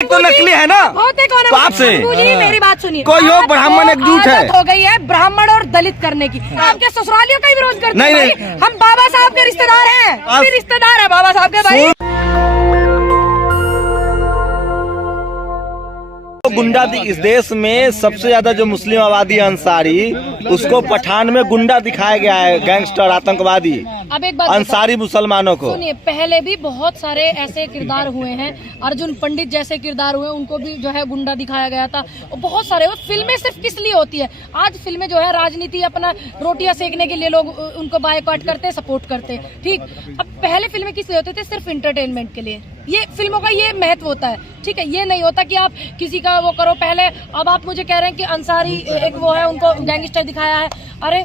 तो नकली है ना, तो आपसे मेरी बात सुनिए, कोई हो ब्राह्मण एकजुट है, हो गई है ब्राह्मण और दलित करने की। आपके ससुरालियों का ही विरोध करते हैं। नहीं। हम बाबा साहब के रिश्तेदार हैं, हम भी रिश्तेदार है बाबा साहब के भाई। गुंडा इस देश में सबसे ज्यादा जो मुस्लिम आबादी है अंसारी, उसको पठान में गुंडा दिखाया गया है, गैंगस्टर आतंकवादी। अब एक बात अंसारी मुसलमानों को सुनिए, पहले भी बहुत सारे ऐसे किरदार हुए हैं, अर्जुन पंडित जैसे किरदार हुए, उनको भी जो है गुंडा दिखाया गया था। और बहुत सारे फिल्में सिर्फ किस लिए होती है, आज फिल्में जो है राजनीति अपना रोटियां सेकने के लिए लोग उनको बायकॉट करते, सपोर्ट करते, ठीक। अब पहले फिल्में किस लिए होते थे, सिर्फ इंटरटेनमेंट के लिए। ये फिल्मों का ये महत्व होता है, ठीक है। ये नहीं होता कि आप किसी का वो करो पहले। अब आप मुझे कह रहे हैं कि अंसारी एक वो है, उनको गैंगस्टर दिखाया है। अरे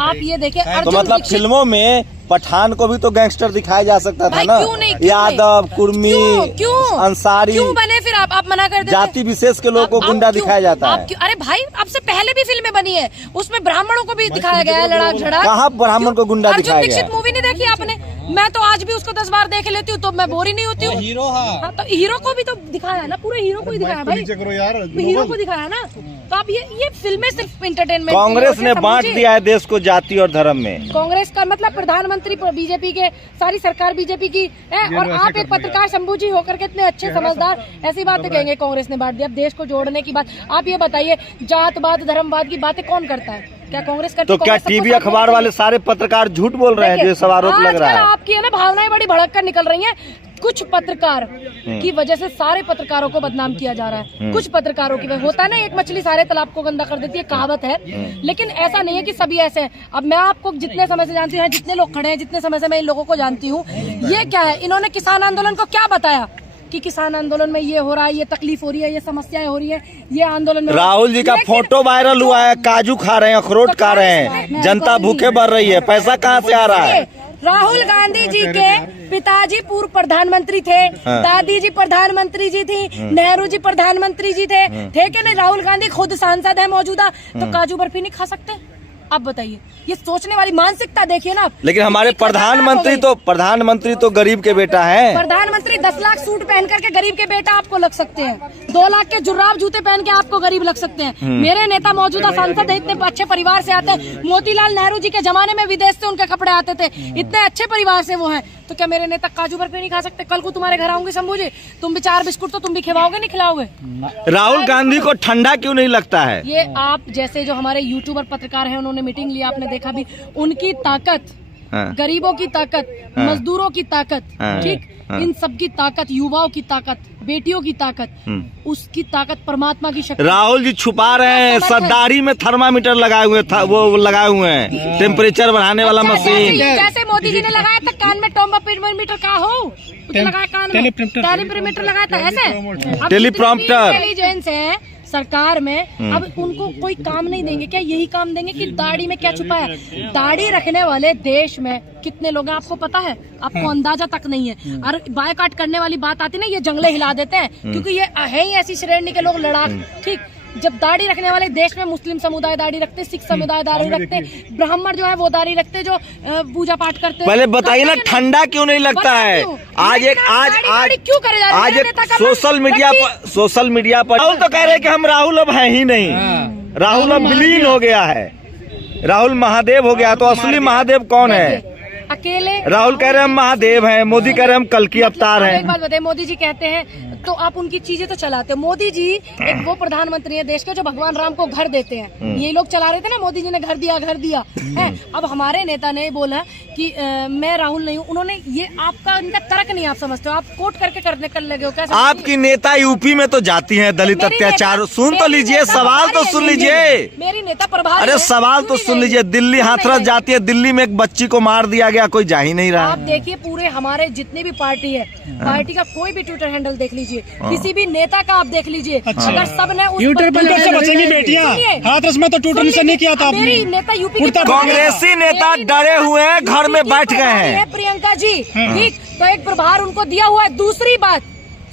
आप ये देखिए, तो मतलब फिल्मों में पठान को भी तो गैंगस्टर दिखाया जा सकता था ना। क्यों नहीं, यादव, कुर्मी, क्यों अंसारी क्यों बने फिर आप मना कर देते? जाति विशेष के लोगों को गुंडा दिखाया जाता है। अरे भाई, अब से पहले भी फिल्में बनी है, उसमें ब्राह्मणों को भी दिखाया गया है, लड़ाक झड़ाक। कहाँ ब्राह्मण को गुंडा दिखाया गया? अर्जुन दीक्षित मूवी नहीं देखी आपने? मैं तो आज भी उसको 10 बार देख लेती हूँ, तो मैं बोरी नहीं होती हूँ। हाँ, तो हीरो को भी तो दिखाया है ना, पूरे हीरो को ही दिखाया भाई, हीरो को दिखाया ना। तो अब ये फिल्में सिर्फ इंटरटेनमेंट। कांग्रेस ने बांट दिया है देश को जाति और धर्म में। कांग्रेस का मतलब प्रधानमंत्री बीजेपी के, सारी सरकार बीजेपी की है, और आप एक पत्रकार शंभू जी होकर के इतने अच्छे समझदार ऐसी बातें कहेंगे कांग्रेस ने बांट दिया। अब देश को जोड़ने की बात, आप ये बताइए, जातवाद धर्मवाद की बातें कौन करता है? क्या कांग्रेस करती? तो क्या टीवी अखबार वाले सारे पत्रकार झूठ बोल रहे हैं जो सब आरोप लग रहा है? आपकी है ना भावनाएं बड़ी भड़क कर निकल रही हैं। कुछ पत्रकार की वजह से सारे पत्रकारों को बदनाम किया जा रहा है। कुछ पत्रकारों की वजह होता है ना, एक मछली सारे तालाब को गंदा कर देती है, कहावत है। लेकिन ऐसा नहीं है कि सभी ऐसे हैं। अब मैं आपको जितने समय से जानती हूँ, जितने लोग खड़े हैं, जितने समय से मैं इन लोगों को जानती हूँ, ये क्या है, इन्होंने किसान आंदोलन को क्या बताया कि किसान आंदोलन में ये हो रहा है, ये तकलीफ हो रही है, ये समस्याएं हो रही है, ये आंदोलन में। राहुल जी का फोटो वायरल हुआ है, काजू खा रहे हैं, अखरोट खा रहे हैं, जनता भूखे बढ़ रही है, पैसा कहाँ से आ रहा है? राहुल गांधी जी के पिताजी पूर्व प्रधानमंत्री थे, दादी जी प्रधानमंत्री जी थी, नेहरू जी प्रधानमंत्री जी थे कि नहीं? राहुल गांधी खुद सांसद है मौजूदा, तो काजू बर्फी नहीं खा सकते? अब बताइए, ये सोचने वाली मानसिकता देखिए ना। लेकिन हमारे प्रधानमंत्री तो गरीब के बेटा है। प्रधानमंत्री 10 लाख सूट पहन करके गरीब के बेटा आपको लग सकते हैं, 2 लाख के जुर्राब जूते पहन के आपको गरीब लग सकते हैं। मेरे नेता मौजूदा सांसद है, इतने अच्छे परिवार से आते हैं। मोतीलाल नेहरू जी के जमाने में विदेश से उनके कपड़े आते थे, इतने अच्छे परिवार से वो हैं। तो क्या मेरे नेता काजू बर्फी नहीं खा सकते? कल को तुम्हारे घर आऊंगे शंभू जी, तुम भी 4 बिस्कुट तो तुम भी खिलाओगे नहीं खिलाओगे? राहुल गांधी को ठंडा क्यों नहीं लगता है? ये आप जैसे जो हमारे यूट्यूबर पत्रकार हैं, उन्होंने मीटिंग ली, आपने देखा भी, उनकी ताकत, गरीबों की ताकत, मजदूरों की ताकत, ठीक, इन सब की ताकत, युवाओं की ताकत, बेटियों की ताकत, उसकी ताकत परमात्मा की शक्ति। राहुल जी छुपा रहे हैं, सरदारी में थर्मामीटर लगाए हुए था, वो लगाए हुए हैं, टेम्परेचर बढ़ाने वाला मशीन। जैसे मोदी जी ने लगाया था कान में टर्मामीटर का हो, लगाया कान में टेलीप्रोमीटर लगाया था, ऐसे टेलीप्रॉम्प्टर। इंटेलिजेंस है सरकार में, अब उनको कोई काम नहीं देंगे क्या? यही काम देंगे कि दाढ़ी में क्या छुपा है? दाढ़ी रखने वाले देश में कितने लोग हैं आपको पता है? आपको अंदाजा तक नहीं है। और बायकॉट करने वाली बात आती ना, ये जंगले हिला देते हैं, क्योंकि ये है ही ऐसी श्रेणी के लोग लड़ाक, ठीक। जब दाढ़ी रखने वाले देश में मुस्लिम समुदाय दाढ़ी रखते, सिख समुदाय दाढ़ी रखते, ब्राह्मण जो है वो दाढ़ी रखते, जो पूजा पाठ करते। पहले बताइए ना, ठंडा क्यों नहीं लगता है? आज क्यों करे जा रहे हैं? सोशल मीडिया पर राहुल तो कह रहे हैं कि हम राहुल अब है ही नहीं, राहुल अब विलीन हो गया है, राहुल महादेव हो गया। तो असली महादेव कौन है? अकेले राहुल कह रहे हैं हम महादेव हैं, मोदी कह रहे हैं हम कल की अवतार हैं। एक बात बताइए, मोदी जी कहते हैं तो आप उनकी चीजें तो चलाते हैं। मोदी जी एक वो प्रधानमंत्री है देश के जो भगवान राम को घर देते हैं। ये लोग चला रहे थे ना, मोदी जी ने घर दिया है। अब हमारे नेता ने बोला कि मैं राहुल नहीं हूँ, उन्होंने ये आपका इनका तर्क नहीं आप समझते हो, आप कोट करके करने कर लगे हो क्या? आपकी नेता यूपी में तो जाती है, दलित अत्याचार, सुन तो लीजिए, सवाल तो सुन लीजिए। मेरी नेता प्रभारी, अरे सवाल तो सुन लीजिए। दिल्ली हाथरस जाती है, दिल्ली में एक बच्ची को मार दिया गया, कोई जा ही नहीं रहा। आप देखिए पूरे हमारे जितनी भी पार्टी है, पार्टी का कोई भी ट्विटर हैंडल देख लीजिए, किसी भी नेता का आप देख लीजिए, अगर सब ने ट्विटर से बचेंगी बेटियां, हाथरस में तो ट्विटर से नहीं किया था। मेरी नेता यूपी कांग्रेसी नेता डरे हुए हैं, घर में बैठ गए हैं। प्रियंका जी, ठीक, तो एक प्रभार उनको दिया हुआ है। दूसरी बात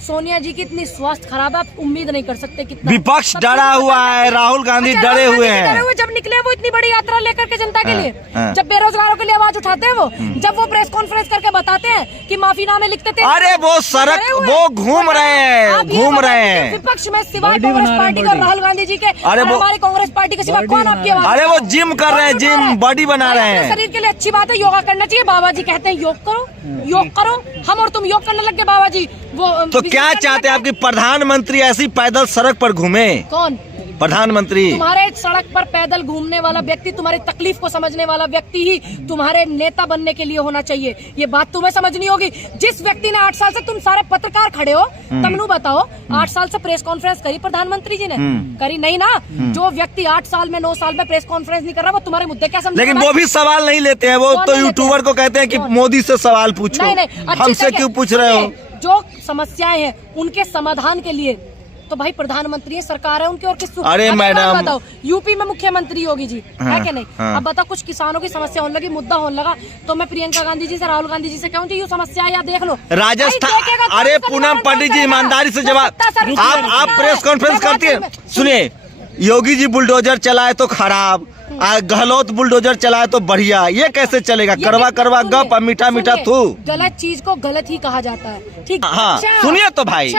सोनिया जी की इतनी स्वास्थ्य खराब है, आप उम्मीद नहीं कर सकते कितना विपक्ष डरा हुआ है, राहुल गांधी अच्छा, डरे राहुल हुए गांधी हैं। डरे हुए जब निकले वो इतनी बड़ी यात्रा लेकर के जनता के लिए, हाँ। जब बेरोजगारों के लिए आवाज उठाते हैं वो, जब वो प्रेस कॉन्फ्रेंस करके बताते हैं कि माफीनामे लिखते थे। अरे वो सड़क वो घूम रहे हैं, घूम रहे हैं। विपक्ष में सिवाय कांग्रेस पार्टी के और राहुल गांधी जी के, अरे वो हमारी कांग्रेस पार्टी के सिवा कौन आपकी आवाज? अरे वो जिम कर रहे हैं, जिम बॉडी बना रहे हैं। शरीर के लिए अच्छी बात है, योगा करना चाहिए। बाबा जी कहते हैं योग करो, योग करो। हम और तुम योग करने लग गए बाबा जी। वो तो क्या चाहते हैं आपकी प्रधानमंत्री ऐसी पैदल सड़क पर घूमे? कौन प्रधानमंत्री? तुम्हारे सड़क पर पैदल घूमने वाला व्यक्ति, तुम्हारी तकलीफ को समझने वाला व्यक्ति ही तुम्हारे नेता बनने के लिए होना चाहिए। ये बात तुम्हें समझनी होगी। जिस व्यक्ति ने 8 साल से, तुम सारे पत्रकार खड़े हो, तमनु बताओ, 8 साल से प्रेस कॉन्फ्रेंस करी प्रधानमंत्री जी ने? करी नहीं ना। जो व्यक्ति 8 साल में 9 साल में प्रेस कॉन्फ्रेंस नहीं कर रहा, वो तुम्हारे मुद्दे क्या समझ? लेकिन वो भी सवाल नहीं लेते हैं। वो तो यूट्यूबर को कहते हैं कि मोदी से सवाल पूछो। हमसे क्यों पूछ रहे हो? जो समस्याएं हैं उनके समाधान के लिए तो भाई प्रधानमंत्री सरकार है उनके, और किस? अरे मैडम बताओ, यूपी में मुख्यमंत्री योगी जी है कि नहीं? अब बताओ, कुछ किसानों की समस्या होने लगी, मुद्दा होने लगा, तो मैं प्रियंका गांधी जी से, राहुल गांधी जी से कहूँ ये समस्या या देख लो राजस्थान। अरे पूनम पंडित जी ईमानदारी से जवाब, आप प्रेस कॉन्फ्रेंस करती है। सुनिए, योगी जी बुलडोजर चलाए तो खराब, गहलोत बुलडोजर चलाए तो बढ़िया, ये कैसे चलेगा? करवा करवा गप, मीठा मीठा थू। गलत चीज को गलत ही कहा जाता है, ठीक? हाँ सुनिए तो भाई,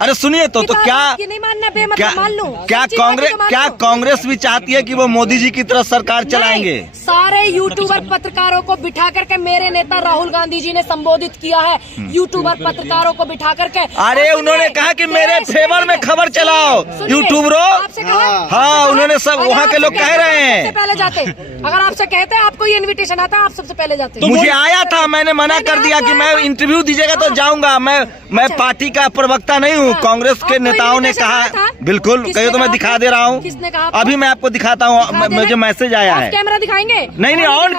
अरे सुनिए तो क्या नहीं मानना बेमतलब मान लो। क्या कांग्रेस भी चाहती है कि वो मोदी जी की तरह सरकार चलाएंगे? सारे यूट्यूबर पत्रकारों को बिठा करके मेरे नेता राहुल गांधी जी ने संबोधित किया है, यूट्यूबर पत्रकारों को बिठा करके। अरे उन्होंने कहा कि मेरे फेवर में खबर चलाओ यूट्यूबरों। हाँ उन्होंने सब, वहाँ के लोग कह रहे हैं पहले जाते। अगर आपसे कहते हैं आपको ये इनविटेशन आता है, आप सबसे पहले जाते। तो मुझे आया था, मैंने मना कर दिया कि मैं इंटरव्यू दीजिएगा तो जाऊंगा। मैं पार्टी का प्रवक्ता नहीं हूँ। कांग्रेस के नेताओं ने कहा, बिल्कुल कहिए तो मैं दिखा दे रहा हूँ। किसने कहा? अभी मैं आपको दिखाता हूँ, मुझे मैसेज आया है। कैमरा दिखाएंगे? नहीं ऑन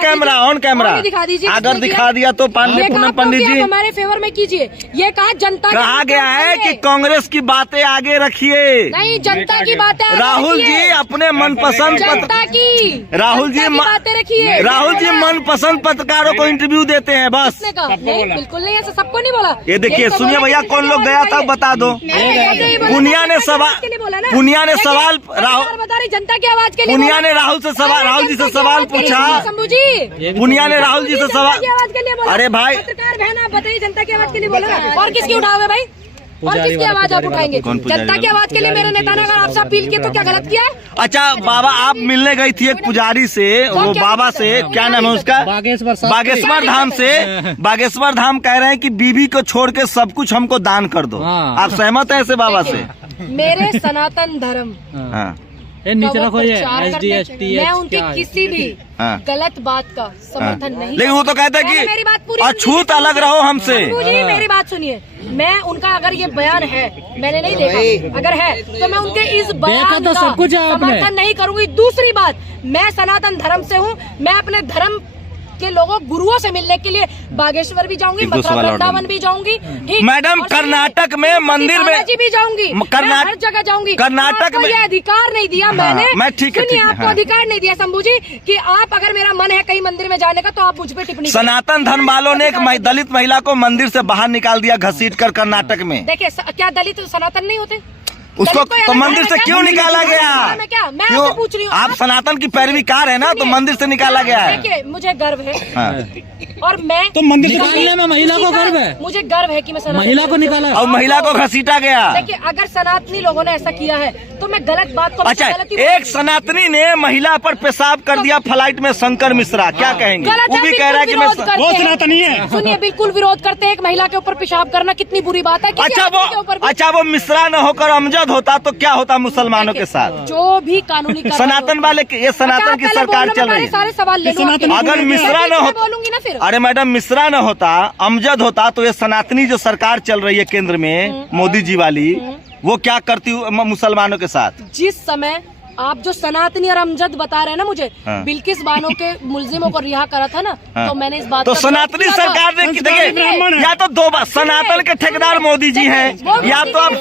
कैमरा दिखा दीजिए। अगर दिखा दिया तो पूनम पंडित जी हमारे फेवर में कीजिए। ये कहा जनता, कहा गया है कि कांग्रेस की बातें आगे रखिए। नहीं, जनता की बातें। राहुल जी अपने मनपसंद जनता की, राहुल जी बातें रखिए। राहुल जी मनपसंद पत्रकारों को इंटरव्यू देते हैं बस। नहीं, बिल्कुल नहीं, ऐसा सबको नहीं बोला। ये देखिए, सुनिए भैया, कौन लोग गया था बता दो। पुनिया ने सवाल बता रही जनता की आवाज के लिए। पुनिया ने राहुल जी से सवाल पूछा। शंभू जी, पुनिया ने राहुल जी से सवाल की आवाज के लिए बोला। अरे भाई, पत्रकार बहन आप बताइए, जनता की आवाज के लिए बोला ना। और किसकी उठाओगे भाई? और किसकी आवाज आप उठाएंगे? जनता की आवाज के लिए मेरे नेता ने अगर आपसे अपील की तो क्या गलत किया है? अच्छा बाबा, आप मिलने गई थी एक पुजारी से, वो बाबा से, क्या नाम है उसका? बागेश्वर धाम से। बागेश्वर धाम कह रहे हैं कि बीबी को छोड़ के सब कुछ हमको दान कर दो। आप सहमत हैं ऐसे बाबा से? मेरे सनातन धर्म नीचे रखो ये मैं उनकी किसी भी गलत बात का समर्थन नहीं। लेकिन वो तो कहता है कि अछूत अलग रहो हमसे। मेरी बात सुनिए, मैं उनका अगर ये बयान है, मैंने नहीं देखा, अगर है तो मैं उनके इस बयान का समर्थन नहीं करूंगी। दूसरी बात, मैं सनातन धर्म से हूँ, मैं अपने धर्म के लोगों गुरुओं से मिलने के लिए बागेश्वर भी जाऊंगी, मथुरा वृंदावन भी जाऊंगी, मैडम कर्नाटक में मंदिर में भी जाऊंगी, हर जगह जाऊंगी। कर्नाटक में ये अधिकार नहीं दिया मैंने। मैं ठीक है, आपको अधिकार नहीं दिया शंभू जी कि आप, अगर मेरा मन है कहीं मंदिर में जाने का तो आप मुझ पे टिप्पणी। सनातन धर्म वालों ने एक दलित महिला को मंदिर से बाहर निकाल दिया घसीट कर कर्नाटक में। देखिए, क्या दलित सनातन नहीं होते? उसको तो मंदिर से क्यों निकाला गया? मैं पूछ रही हूँ, आप सनातन की पैरवीकार है ना, तो मंदिर से निकाला गया है। देखिए, मुझे गर्व है और मैं तो मंदिर से निकालने में महिला को गर्व है। मुझे गर्व है कि मैं महिला को निकाला और महिला को घसीटा गया। देखिए, अगर सनातनी लोगों ने ऐसा किया है तो मैं गलत बात को। अच्छा, एक सनातनी ने महिला पर पेशाब कर दिया फ्लाइट में, शंकर मिश्रा, क्या कहेंगे? वो भी कह रहा है कि मैं वो सनातनी है। सुनिए, बिल्कुल विरोध करते हैं। एक महिला के ऊपर पेशाब करना कितनी बुरी बात है। अच्छा वो मिश्रा न होकर अमजद होता तो क्या होता मुसलमानों के साथ? जो भी कानूनी सनातन वाले, ये सनातन की सरकार चल रही है। सारे सवाल ले लो। अगर मिश्रा न होता, बोलूंगी ना फिर। अरे मैडम, मिश्रा न होता, अमजद होता, तो ये सनातनी जो सरकार चल रही है केंद्र में, मोदी जी वाली, वो क्या करती मुसलमानों के साथ? जिस समय आप जो सनातनी और अमजद बता रहे हैं ना मुझे, हाँ। बिल्किस बानो के मुलजिमों को रिहा करा था ना, हाँ। तो मैंने इस बात तो का सनातनी विरोध किया था। सरकार ने देखिए, या तो दो बात, सनातन के ठेकेदार मोदी जी हैं, या तो आप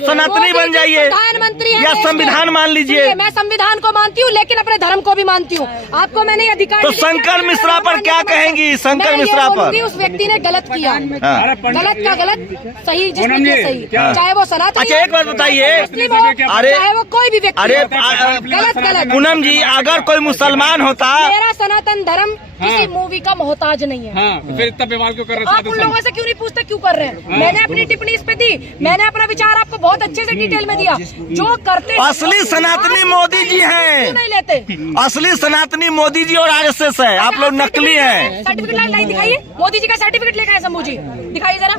सनातनी बन जाइए प्रधानमंत्री या संविधान मान लीजिए। मैं संविधान को मानती हूँ, लेकिन अपने धर्म को भी मानती हूँ। आपको मैंने ये अधिकार तो नहीं दिया शंकर कि मिश्रा मैं पर क्या मानती हूँ। कहेंगी? शंकर मैं ये मिश्रा पर बोलूंगी, उस व्यक्ति ने गलत किया, हाँ। गलत का गलत, सही जिसने पूनम जी, किया सही, क्या? चाहे वो सनातनी अच्छा, हो, एक बात बताइए। मुस्लिम हो, अरे, चाहे वो कोई भी व्यक्ति अरे, हो। गलत पूनम जी, अगर कोई मुसलमान होता, मेरा सनातन धर्म किसी मूवी का मोहताज नहीं है। हाँ, फिर इतना विवाद क्यों कर रहे आप उन लोगों से क्यों नहीं पूछते क्यों कर रहे हैं? मैंने अपनी टिप्पणी इस पे दी, मैंने अपना विचार आपको बहुत अच्छे से डिटेल में दिया। जो करते हैं, असली सनातनी मोदी जी हैं। क्यों नहीं लेते? असली सनातनी मोदी जी और आरएसएस है, आप लोग नकली हैं। सर्टिफिकेट नहीं दिखाइए, मोदी जी का सर्टिफिकेट लेके आए शंभू जी, दिखाइए जरा।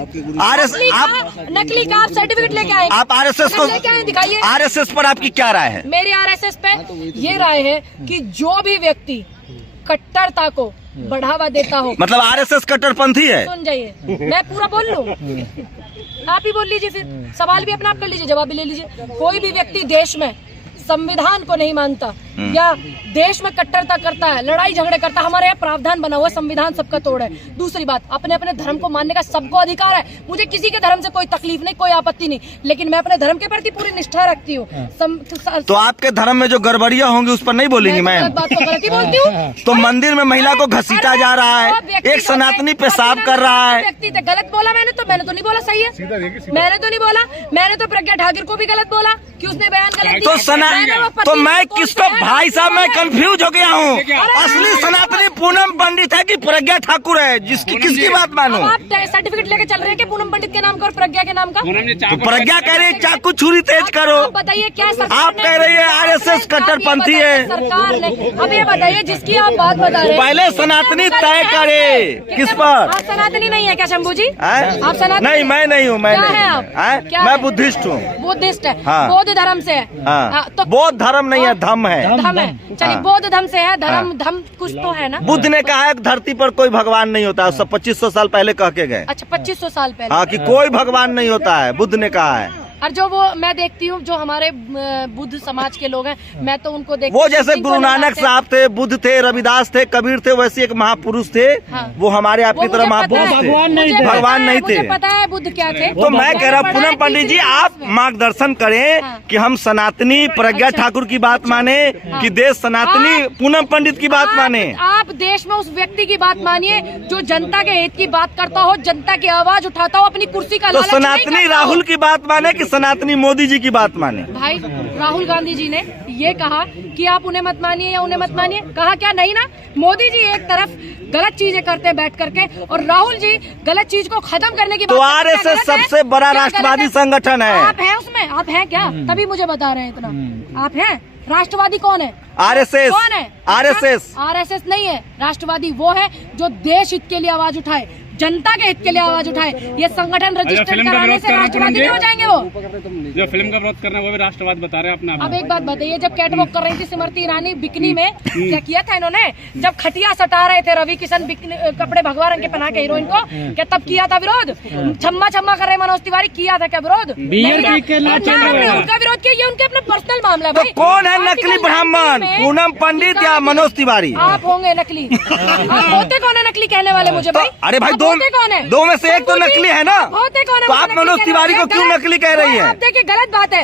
नकली का आप सर्टिफिकेट लेके आए, आप आरएसएस को लेके आए, दिखाइए। आरएसएस पर आपकी क्या राय है? मेरी आरएसएस पे ये राय है कि जो भी व्यक्ति कट्टरता को बढ़ावा देता हो, मतलब आरएसएस कट्टरपंथी है। सुन जाइए, मैं पूरा बोल लूं, आप ही बोल लीजिए, फिर सवाल भी अपना आप कर लीजिए, जवाब भी ले लीजिए। कोई भी व्यक्ति देश में संविधान को नहीं मानता या देश में कट्टरता करता है, लड़ाई झगड़े करता है, हमारे यहाँ प्रावधान बना हुआ, संविधान सबका तोड़ है। दूसरी बात, अपने अपने धर्म को मानने का सबको अधिकार है, मुझे किसी के धर्म से कोई तकलीफ नहीं, कोई आपत्ति नहीं, लेकिन मैं अपने धर्म के प्रति पूरी निष्ठा रखती हूँ। तो आपके धर्म में जो गड़बड़ियाँ होंगी उस पर नहीं बोलेंगी मैम? बात को गलती बोलती हूँ। तो मंदिर में महिला को घसीटा जा रहा है, एक सनातनी पेशाब कर रहा है। व्यक्ति तो गलत बोला, मैंने तो नहीं बोला, सही है, मैंने तो नहीं बोला। मैंने तो प्रज्ञा ठाकुर को भी गलत बोला कि उसने बयान गलत दिया। तो मैं किसको, भाई साहब मैं कंफ्यूज हो गया हूँ, असली सनातनी पूनम पंडित है कि प्रज्ञा ठाकुर है? जिसकी किसकी बात मानूं? आप सर्टिफिकेट लेके चल रहे हैं कि पूनम पंडित के नाम का और प्रज्ञा के नाम का? तो प्रज्ञा कह रही है चाकू छुरी तेज करो, आप बताइए क्या सरकार आप कह रही है आरएसएस कट्टरपंथी है। सरकार ने, अब ये बताइए जिसकी आप बात बता रहे हैं, पहले सनातनी तय करे किस पर। आप सनातनी नहीं है क्या शंभू जी? आप सनातनी नहीं, मैं नहीं हूँ, मैं क्या नहीं है हूँ। आप? क्या मैं है? बुद्धिस्ट हूँ। बुद्धिस्ट है, हाँ। बौद्ध धर्म से है। हाँ, तो बौद्ध धर्म नहीं है, धम्म है। धर्म है, चलिए हाँ। बौद्ध धर्म से है, धर्म कुछ तो है ना। बुद्ध ने कहा है कि धरती पर कोई भगवान नहीं होता, सब 2500 साल पहले कह के गए। अच्छा, 2500 साल पहले। हाँ, कि कोई भगवान नहीं होता है, बुद्ध ने कहा है। और जो वो मैं देखती हूँ, जो हमारे बुद्ध समाज के लोग हैं, मैं तो उनको देखती वो हूँ, जैसे जिनको गुरु नानक लगाते हैं। साहब थे, बुद्ध थे, रविदास थे, कबीर थे, वैसे एक महापुरुष थे। हाँ। वो हमारे आपकी वो तरह मुझे पता महापुरुष है, थे, मुझे भगवान नहीं मुझे थे। पता है बुद्ध क्या थे। तो मैं कह रहा हूँ पूनम पंडित जी, आप मार्गदर्शन करें हाँ। कि हम सनातनी प्रज्ञा अच्छा। ठाकुर की बात माने कि देश सनातनी पूनम पंडित की बात माने। आप देश में उस व्यक्ति की बात मानिए जो जनता के हित की बात करता हो, जनता की आवाज उठाता हो, अपनी कुर्सी का तो लालच नहीं सनातनी करता हो। राहुल की बात माने कि सनातनी मोदी जी की बात माने? भाई, राहुल गांधी जी ने ये कहा कि आप उन्हें मत मानिए या उन्हें मत मानिए, कहा क्या? नहीं ना। मोदी जी एक तरफ गलत चीजें करते हैं बैठ करके, और राहुल जी गलत चीज को खत्म करने की तो बात करते हैं। आरएसएस गलत है? सबसे बड़ा क्या गलत राष्ट्रवादी है? संगठन है। आप हैं उसमें? आप हैं क्या? तभी मुझे बता रहे हैं इतना। आप हैं? राष्ट्रवादी कौन है? आरएसएस। कौन है? आरएसएस। आरएसएस नहीं है, राष्ट्रवादी वो है जो देश हित के लिए आवाज उठाए, जनता के हित के लिए आवाज उठाए। ये संगठन रजिस्टर्ड फिल्म का कराने विरोध से कर रहे हैं राष्ट्रवादी नहीं हो जाएंगे वो। जो फिल्म का विरोध करना है वो भी राष्ट्रवाद बता रहे हैं अपना। अब एक बात बताइए, जब कैटवॉक कर रही थी स्मृति ईरानी बिकनी में, क्या किया था इन्होंने? जब खटिया सटा रहे थे रवि किशन कपड़े भगवा रंग के पहना के हीरोइन को, क्या तब किया था विरोध? छम्मा छम्मा कर रहे मनोज तिवारी, किया था क्या विरोध? उनका विरोध किया, ये उनके अपने पर्सनल मामला है तो भाई। कौन है नकली ब्राह्मण, पूनम पंडित या मनोज तिवारी? आप होंगे नकली। आप होते कौन है नकली कहने वाले मुझे भाई? अरे भाई, आप दो होते कौन है? में से एक तो नकली है ना। होते कौन है? तो आप मनोज तिवारी को क्यों नकली कह रही है? आप देखिए, गलत बात है।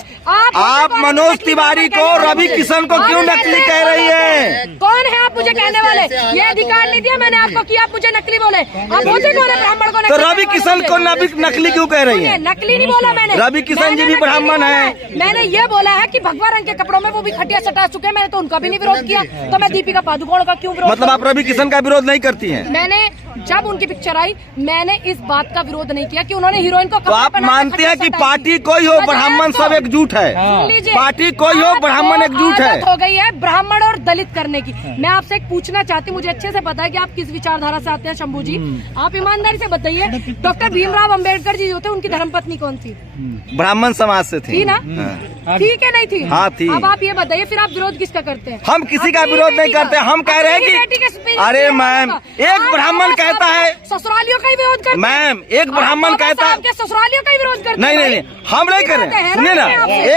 आप मनोज तिवारी को, रवि किशन को क्यों नकली कह रही है? कौन है आप मुझे कहने वाले? ये अधिकार नहीं दिया मैंने आपको कि आप मुझे नकली बोले। आप होते कौन है ब्राह्मण को? तो रवि किशन को नकली क्यों कह रही है? नकली नहीं बोला मैंने। रवि किशन जी भी ब्राह्मण है। मैंने ये बोला है कि भगवा रंग के कपड़ों में वो भी खटिया सटा चुके हैं, मैंने तो उनका भी नहीं विरोध किया, तो मैं दीपिका पादुकोण का क्यों विरोध? मतलब आप रवि किशन का विरोध नहीं करती हैं? मैंने जब उनकी पिक्चर आई, मैंने इस बात का विरोध नहीं किया कि उन्होंने हीरोइन को। तो आप मानते हैं कि पार्टी कोई हो, ब्राह्मण सब एकजुट है? पार्टी कोई हो, ब्राह्मण एकजुट है। हो गई है ब्राह्मण और दलित करने की। मैं आपसे एक पूछना चाहती हूँ, मुझे अच्छे से पता है कि आप किस विचारधारा से आते हैं शंभू जी। आप ईमानदारी से बताइए, डॉक्टर भीमराव अंबेडकर जी जो थे, उनकी धर्मपत्नी कौन थी? ब्राह्मण समाज से थी ना? ठीक है नहीं थी? हाँ, थी। अब आप ये बताइए फिर आप विरोध किसका करते हैं? हम किसी का विरोध नहीं करते, हम कह रहे हैं कि अरे मैम, एक ब्राह्मण कहता है ससुरालियों का ही विरोध करते हैं। मैम, एक ब्राह्मण कहता है आपके ससुरालियों का ही विरोध करते नहीं हैं। नहीं नहीं, हम नहीं कर रहे हैं, सुनिए ना,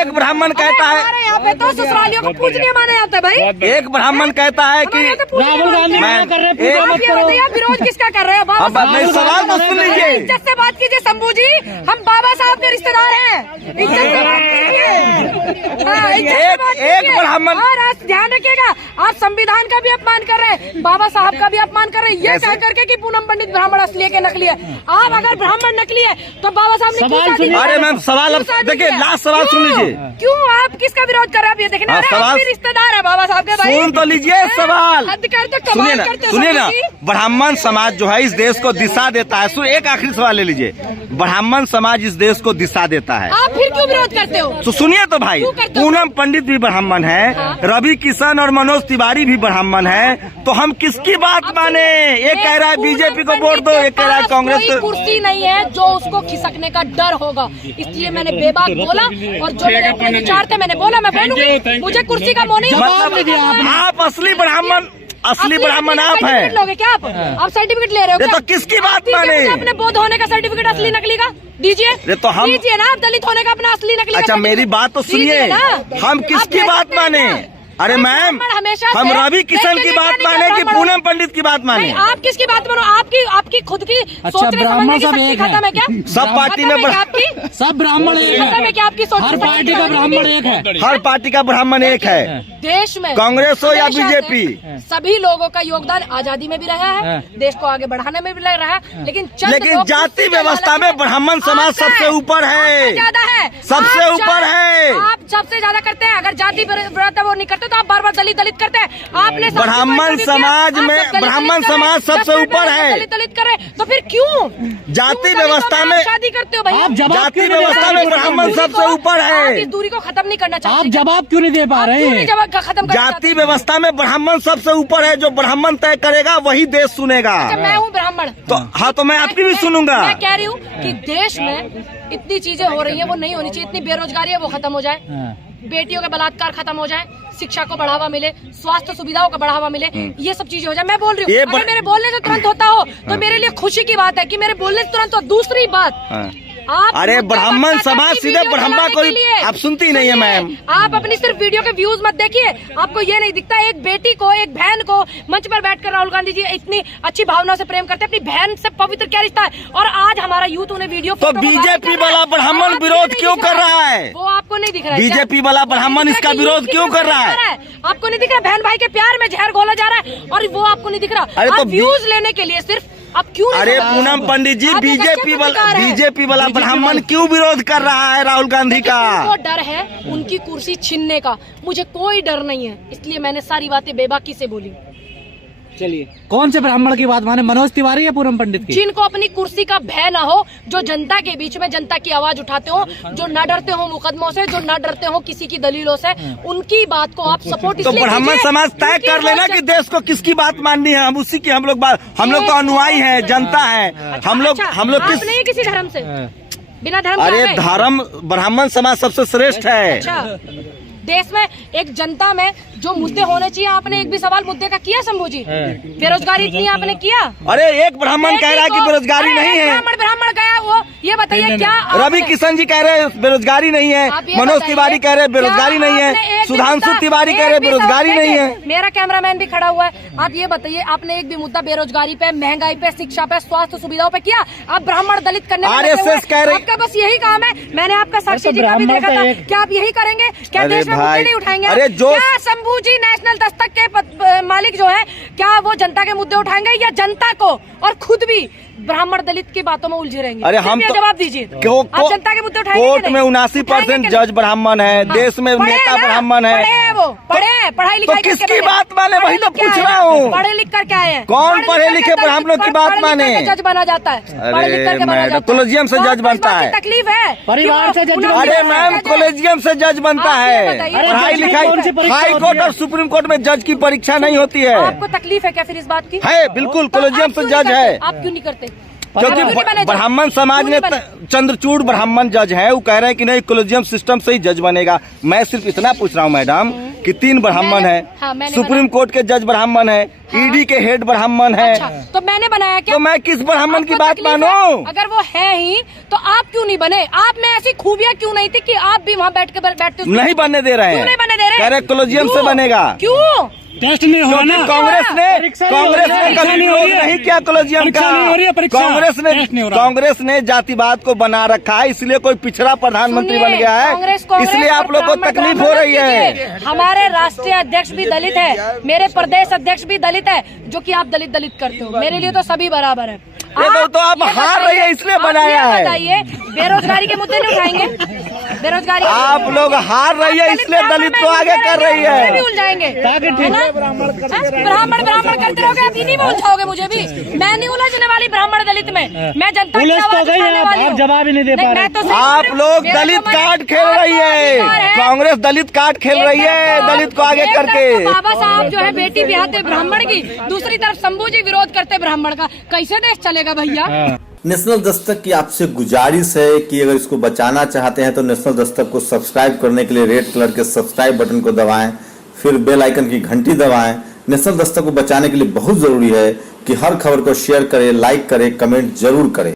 एक ब्राह्मण कहता है, हमारे यहाँ पे तो ससुरालियों को पूजनीय माना जाता है भाई। एक ब्राह्मण कहता है कि राहुल गांधी मना कर रहे हैं, पूजा आप मत ये करो। बताइए आप विरोध किसका कर रहे हो? बाबा अब नहीं, सवाल तो सुन लीजिए। इज्जत से बात कीजिए शंभू जी, हम बाबा साहब के रिश्तेदार हैं, इज्जत से बात कीजिए। हाँ, इज्जत से बात एक कीजिए। ब्राह्मण- और आप ध्यान रखिएगा, आप संविधान का भी अपमान कर रहे हैं, बाबा साहब का भी अपमान कर रहे हैं, ये कह करके कि पूनम पंडित ब्राह्मण असली है कि नकली है। आप अगर ब्राह्मण नकली है तो बाबा साहब ने क्यों सवाल शादी सुनिए। की? अरे मैम, सवाल अब क्यों शादी देखिए, किया? लास्ट सवाल सुन क्यों? लीजिए। क्यों आप किसका विरोध कर रहे हैं? आप ये देखना, हाँ, अरे सवाल- आप भी रिश्तेदार है बाबा साहब के भाई। सुन तो लीजिए सवाल। हद करते, सुनिए कमाल ना, करते हो सुनिए ना, शंभू जी। ब्राह्मण समाज जो है इस देश को दिशा देता है। सुन, एक आखिरी सवाल ले लीजिए। ब्राह्मण समाज इस देश को दिशा देता है, आप फिर क्यों विरोध करते हो? तो सुनिए तो भाई, क्यों करते हो? पूनम पंडित भी ब्राह्मण है, हाँ। रवि किशन और मनोज तिवारी भी ब्राह्मण है, तो हम किसकी बात माने? एक कह रहा है बीजेपी को वोट दो, एक कह रहा है कांग्रेस कोई को। कुर्सी नहीं है जो उसको खिसकने का डर होगा, इसलिए मैंने बेबाक बोला और जो मेरे अपने विचार थे मैंने बोला, मैं बोलूंगी। मुझे कुर्सी का मोह नहीं है। मतलब आप असली ब्राह्मण, असली ब्राह्मण आप सर्टिफिकेट हैं। लोगे क्या आप सर्टिफिकेट ले रहे हो ये क्या? तो किसकी बात आप दीजिए माने? मुझे अपने बौद्ध होने का सर्टिफिकेट असली नकली का दीजिए। ये तो हम- दीजिए ना, आप दलित होने का अपना असली नकली का अच्छा, मेरी certificate बात तो सुनिए, दीजिए ना। हम आप किसकी दे बात सकते हैं माने? ना। अरे मैं मैम, ब्राह्मण हमेशा हम से रवि किशन की बात माने कि पूनम पंडित की बात माने? नहीं, आप किसकी बात मानो? आपकी खुद की सोचने ब्राह्मण समझने की सब शक्ति एक है। खत्म है क्या? सब पार्टी में खत्म है क्या ब्रा- आपकी? सब ब्राह्मण एक खत्म है है, क्या आपकी सोच? हर पार्टी का ब्राह्मण एक है। हर पार्टी का ब्राह्मण एक है, देश में कांग्रेस हो या हमेशा से बीजेपी। सभी लोगों का योगदान आजादी में भी रहा है, देश को आगे बढ़ाने में भी लग रहा है, लेकिन चंद लेकिन लोग जाति कुर्सी के व्यवस्था लालच में ब्राह्मण समाज आपका सबसे ऊपर है। आपका ज्यादा है, सबसे आप ऊपर है। आप सबसे ज्यादा करते हैं। अगर जाति व्रत वो नहीं करते तो आप बार बार दलित दलित करते हैं। आपने सबसे ब्राह्मण कोई interview किया, समाज आप में सब दलित ब्राह्मण दलित कर रहे हैं, समाज सबसे 10 मिनट ऊपर में है। दलित दलित कर रहे हैं, तो फिर क्यों जाति क्यों व्यवस्था दलितों में- आप शादी करते हो भैया? आप जवाब जाति क्यों नहीं दे व्यवस्था पा में रहे? ब्राह्मण सबसे ऊपर आप है। इस दूरी को खत्म नहीं करना चाहते? आप जवाब क्यों नहीं दे पा रहे क्यों नहीं हैं? जवाब खत्म करना चाहते? जाति व्यवस्था में ब्राह्मण सबसे ऊपर है, जो ब्राह्मण तय करेगा वही देश सुनेगा। अच्छा, मैं हूँ ब्राह्मण, तो हाँ, तो मैं आपकी भी सुनूंगा। मैं कह रही हूँ कि देश में इतनी चीजें हो रही हैं वो नहीं होनी चाहिए। इतनी बेरोजगारी है वो खत्म हो जाए, बेटियों का बलात्कार खत्म हो जाए, शिक्षा को बढ़ावा मिले, स्वास्थ्य सुविधाओं का बढ़ावा मिले, ये सब चीजें हो जाए। मैं बोल रही ये हूँ, अगर मेरे बोलने से तुरंत होता हो तो मेरे लिए खुशी की बात है कि मेरे बोलने से तुरंत हो। दूसरी बात, हाँ। आप अरे मुद्दा ब्राह्मण बदलाकर समाज अपनी सीधे वीडियो ब्रह्मा चलाने को के लिए- आप सुनती ही नहीं है सुनिए, मैम। आप अपनी सिर्फ वीडियो के व्यूज मत देखिए, आपको ये नहीं दिखता एक बेटी को, एक बहन को मंच पर बैठकर राहुल गांधी जी इतनी अच्छी भावना से प्रेम करते हैं। अपनी बहन से पवित्र क्या रिश्ता है? और आज हमारा यूथ उन्हें वीडियो तो फोटो को वायरल बीजेपी कर रहा है। वाला ब्राह्मण आपको विरोध नहीं क्यों दिख कर रहा है? वो आपको नहीं दिख रहा है? बीजेपी वाला ब्राह्मण आपको इसका नहीं दिख रहा विरोध कि क्यों यूथ कर रहा है? आपको नहीं दिख रहा बहन भाई के प्यार में जहर घोला जा रहा है और वो आपको नहीं दिख रहा? अरे तो आप व्यूज लेने के लिए सिर्फ आप क्यों नहीं अरे समझ रहे? पूनम पंडित जी, आप एक अच्छे बीजेपी पत्रकार हैं। वाला ब्राह्मण क्यों विरोध कर रहा है राहुल गांधी का? उनको डर है उनकी कुर्सी छीनने का, मुझे कोई डर नहीं है, इसलिए मैंने सारी बातें बेबाकी से बोली। चलिए, कौन से ब्राह्मण की बात माने, मनोज तिवारी या पूनम पंडित की? जिनको अपनी कुर्सी का भय ना हो, जो जनता के बीच में जनता की आवाज उठाते हो, जो न डरते हो मुकदमों से, जो न डरते हो किसी की दलीलों से, उनकी बात को आप सपोर्ट तो इसलिए ब्राह्मण कीजिए समाज तय क्योंकि कर वो लेना कि देश को किसकी बात माननी है, हम उसी की हम लोग तो अनुयायी है, जनता है हम लोग। अच्छा, हम लोग आप किस नहीं किसी धर्म से, बिना धर्म अरे के? धर्म ब्राह्मण समाज सबसे श्रेष्ठ है। अच्छा, देश में एक जनता में जो मुद्दे होने चाहिए, आपने एक भी सवाल मुद्दे का किया शंभू जी? बेरोजगारी इतनी आपने किया? अरे एक ब्राह्मण कह रहा है कि बेरोजगारी नहीं है, ब्राह्मण गया वो ये बताइए क्या रवि किशन जी कह रहे हैं बेरोजगारी नहीं है, आप ये मनोज बताइए, तिवारी कह रहे हैं बेरोजगारी क्या नहीं आपने है, एक भी सुधांशु मुद्दा- तिवारी कह एक रहे हैं भी बेरोजगारी सवाल नहीं है। देखिए, मेरा कैमरामैन भी खड़ा हुआ है, आप ये बताइए आपने एक भी मुद्दा बेरोजगारी पे, महंगाई पे, शिक्षा पे, स्वास्थ्य सुविधाओं पे किया? आप ब्राह्मण दलित करने में लगे हुए हैं। RSS कह रहे- आपका बस यही काम है। मैंने आपका साक्षी जी का भी देखा था, क्या आप यही करेंगे? क्या अरे देश में मुद्दे भाई, नहीं उठाएंगे? अरे जो- क्या शंभू जी नेशनल दस्तक के मालिक जो है, क्या वो जनता के मुद्दे उठाएंगे या जनता को और खुद भी ब्राह्मण दलित की बातों में उलझे रहेंगे? अरे हम सिर्फ ये तो जवाब दीजिए, आप जनता के मुद्दे उठाएंगे? कोर्ट में 79% जज ब्राह्मण है, देश में नेता ब्राह्मण है। पढ़े हैं वो, पढ़े हैं, पढ़ाई लिखाई तो करके किसकी पढ़े। बात माने, वही तो पढ़े लिख पूछ के रहा आए हैं, हूँ। पढ़े लिख कर क्या है? कौन पढ़े लिखे ब्राह्मणों की बात माने? जज बना जाता है, पढ़ लिख करके बना मैडम, जाता है। कॉलेजियम से जज तो बनता बात की है। तकलीफ है परिवार से जज बनता है। अरे मैम, कॉलेजियम से जज बनता आप ये है, बताइए, पढ़ाई जज की लिखाई कौन सी परीक्षा हाई होती कोर्ट है? और सुप्रीम कोर्ट में जज की परीक्षा नहीं होती है। आपको तकलीफ है क्या फिर इस बात की? है बिल्कुल, तो कॉलेजियम आप से क्यों नहीं जज करते? है। आप क्यों नहीं करते? क्योंकि क्यों नहीं बने जज? ब्राह्मण समाज क्यों ने नहीं बने? चंद्रचूड़ ब्राह्मण जज है, वो कह रहे हैं कि नहीं कोलेजियम सिस्टम से ही जज बनेगा। मैं सिर्फ इतना पूछ रहा हूँ मैडम कि 3 ब्राह्मण है, मैंने सुप्रीम कोर्ट के जज ब्राह्मण है, ईडी के हेड ब्राह्मण है, अच्छा, तो मैंने बनाया क्या? तो मैं किस ब्राह्मण की आपको बात तकलीफ मानूं? है? अगर वो है ही तो आप क्यों नहीं बने? आप में ऐसी खूबियां क्यों नहीं थी कि आप भी वहाँ बैठते? नहीं बनने दे रहे क्यों हैं, नहीं बनने दे रहे? कह रहे कोलेजियम से क्यों? बनेगा। क्यों? टेस्ट नहीं हो रहा क्योंकि ना, कांग्रेस ने कभी विरोध नहीं किया कोलेजियम का। कांग्रेस ने जातिवाद को बना रखा है, इसलिए कोई पिछड़ा प्रधानमंत्री बन गया है, इसलिए आप लोग को तकलीफ हो रही है। हमारे राष्ट्रीय अध्यक्ष भी दलित है, मेरे प्रदेश अध्यक्ष भी दलित है, जो कि आप दलित करते हो। मेरे लिए तो सभी बराबर है। तो आप हार रही है इसलिए बनाया है। बताइए, बेरोजगारी के मुद्दे नहीं उठाएंगे? बेरोजगारी आप लोग हार रही है इसलिए दलित को आगे कर रही भी है। उलझाएंगे, है ना? ब्राह्मण करते रहोगे, आप इन्हीं में उलझाओगे मुझे भी। मैं नहीं उलझने वाली ब्राह्मण दलित में, मैं जनता की आवाज उठाने वाली हूँ। जवाब ही नहीं दे पा रहे। आप लोग दलित कार्ड खेल रही है, कांग्रेस दलित कार्ड खेल रही है दलित को आगे करके। बाबा साहब जो है बेटी बिहाते ब्राह्मण की, दूसरी तरफ शंभू जी विरोध करते ब्राह्मण का, कैसे देश चलेगा भैया? नेशनल दस्तक की आपसे गुजारिश है कि अगर इसको बचाना चाहते हैं तो नेशनल दस्तक को सब्सक्राइब करने के लिए रेड कलर के सब्सक्राइब बटन को दबाएं, फिर बेल आइकन की घंटी दबाएं। नेशनल दस्तक को बचाने के लिए बहुत जरूरी है कि हर खबर को शेयर करें, लाइक करें, कमेंट जरूर करें।